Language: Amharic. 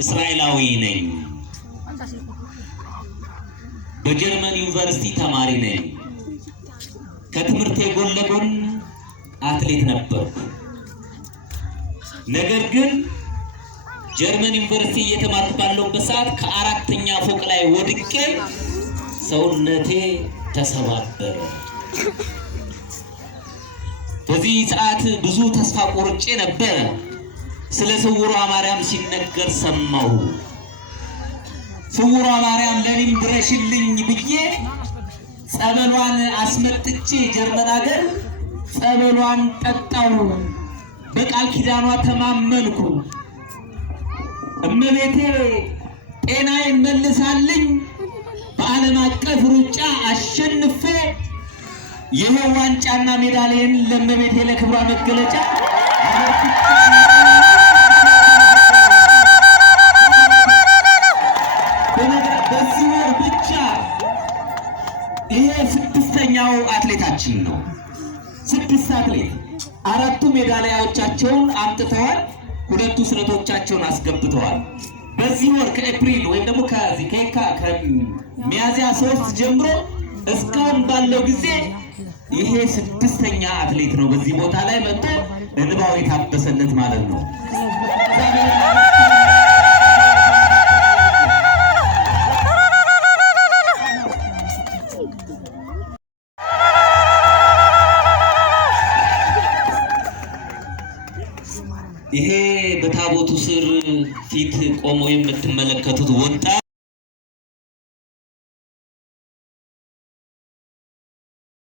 እስራኤላዊ ነኝ። በጀርመን ዩኒቨርሲቲ ተማሪ ነኝ። ከትምህርቴ ጎን ለጎን አትሌት ነበርኩ። ነገር ግን ጀርመን ዩኒቨርሲቲ እየተማርኩ ባለሁበት ሰዓት ከአራተኛ ፎቅ ላይ ወድቄ ሰውነቴ ተሰባበረ። በዚህ ሰዓት ብዙ ተስፋ ቆርጬ ነበር። ስለ ስውሯ ማርያም ሲነገር ሰማሁ። ስውሯ ማርያም ለኔም ድረሽልኝ ብዬ ጸበሏን አስመጥቼ ጀርመን ሀገር ጸበሏን ጠጣው። በቃል ኪዳኗ ተማመንኩ። እመቤቴ ጤናዬን መልሳልኝ በዓለም አቀፍ ሩጫ አሸንፌ ይህ ዋንጫና ሜዳሊያን ለእመቤቴ ለክብሯ መገለጫ በዚህ ወር ብቻ ይሄ ስድስተኛው አትሌታችን ነው። 6 አትሌት 4ቱ ሜዳሊያዎቻቸውን አምጥተዋል። 2ቱ ስለቶቻቸውን አስገብተዋል። በዚህ ወር ከኤፕሪል ወይም ደግሞ ከሚያዝያ 3 ጀምሮ እስካሁን ባለው ጊዜ ይሄ 6ኛ አትሌት ነው በዚህ ቦታ ላይ መጥቶ እንባው የታበሰለት ማለት ነው። ይሄ በታቦቱ ስር ፊት ቆሞ የምትመለከቱት ወጣት